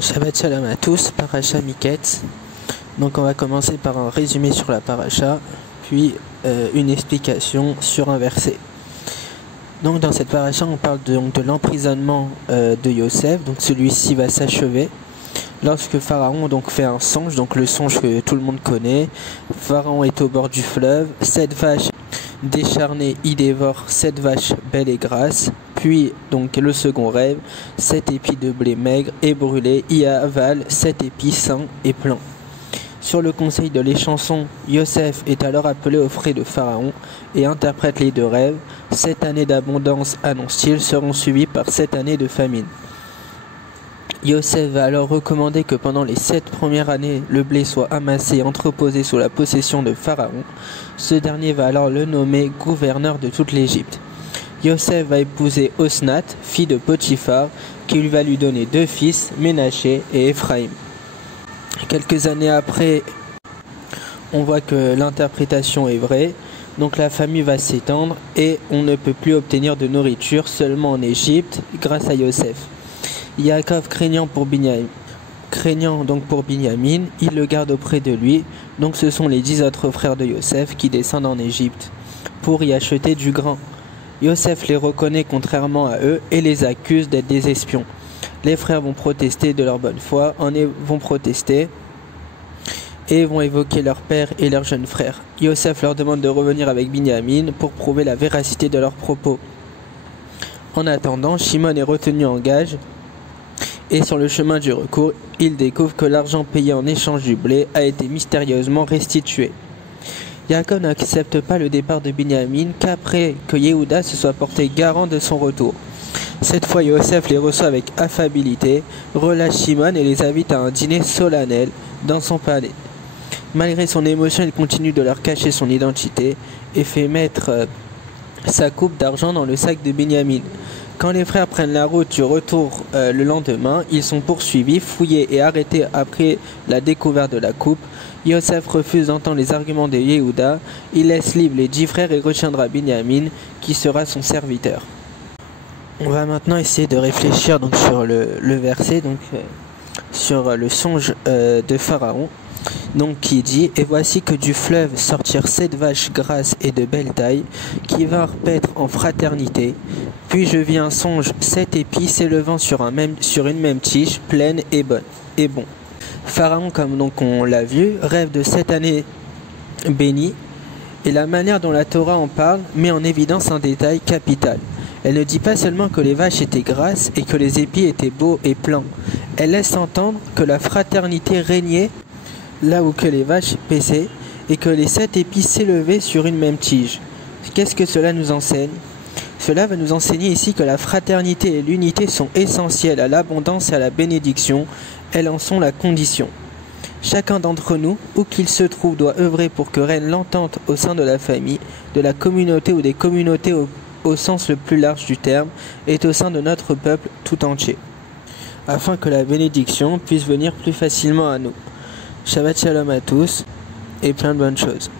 Shabbat Shalom à tous, Paracha Miketz. Donc on va commencer par un résumé sur la Paracha, puis une explication sur un verset. Donc dans cette Paracha, on parle de l'emprisonnement de Yosef. Donc celui-ci va s'achever lorsque Pharaon donc fait un songe, donc le songe que tout le monde connaît. Pharaon est au bord du fleuve, 7 vaches décharnées y dévorent 7 vaches belles et grasses. Puis donc le second rêve, 7 épis de blé maigre et brûlé y avalent 7 épis sains et pleins. Sur le conseil de l'échanson, Yosef est alors appelé aux frais de Pharaon et interprète les deux rêves. 7 années d'abondance, annonce-t-il, seront suivies par 7 années de famine. Yosef va alors recommander que pendant les 7 premières années, le blé soit amassé et entreposé sous la possession de Pharaon. Ce dernier va alors le nommer gouverneur de toute l'Égypte. Yosef va épouser Osnat, fille de Potiphar, qui va lui donner 2 fils, Ménaché et Éphraïm. Quelques années après, on voit que l'interprétation est vraie, donc la famille va s'étendre et on ne peut plus obtenir de nourriture seulement en Égypte grâce à Yosef. Yaakov craignant donc pour Binyamin, il le garde auprès de lui, donc ce sont les 10 autres frères de Yosef qui descendent en Égypte pour y acheter du grain. Yosef les reconnaît contrairement à eux et les accuse d'être des espions. Les frères vont protester de leur bonne foi, vont protester et vont évoquer leur père et leur jeune frère. Yosef leur demande de revenir avec Binyamin pour prouver la véracité de leurs propos. En attendant, Shimon est retenu en gage et sur le chemin du recours, il découvre que l'argent payé en échange du blé a été mystérieusement restitué. Yaakov n'accepte pas le départ de Binyamin qu'après que Yehuda se soit porté garant de son retour. Cette fois, Yosef les reçoit avec affabilité, relâche Shimon et les invite à un dîner solennel dans son palais. Malgré son émotion, il continue de leur cacher son identité et fait mettre sa coupe d'argent dans le sac de Binyamin. Quand les frères prennent la route du retour le lendemain, ils sont poursuivis, fouillés et arrêtés après la découverte de la coupe. Yosef refuse d'entendre les arguments de Yehuda, il laisse libre les 10 frères et retiendra Binyamin, qui sera son serviteur. On va maintenant essayer de réfléchir donc sur le verset, sur le songe de Pharaon, donc qui dit « Et voici que du fleuve sortirent 7 vaches grasses et de belle taille, qui vinrent paître en fraternité. Puis je vis un songe, 7 épis s'élevant sur une même tige, pleine et bon. Pharaon, comme donc on l'a vu, rêve de 7 années bénies, et la manière dont la Torah en parle met en évidence un détail capital. Elle ne dit pas seulement que les vaches étaient grasses et que les épis étaient beaux et pleins. Elle laisse entendre que la fraternité régnait là où que les vaches paissaient et que les 7 épis s'élevaient sur une même tige. Qu'est-ce que cela nous enseigne ? Cela va nous enseigner ici que la fraternité et l'unité sont essentielles à l'abondance et à la bénédiction. Elles en sont la condition. Chacun d'entre nous, où qu'il se trouve, doit œuvrer pour que règne l'entente au sein de la famille, de la communauté ou des communautés au sens le plus large du terme, et au sein de notre peuple tout entier, afin que la bénédiction puisse venir plus facilement à nous. Shabbat Shalom à tous, et plein de bonnes choses.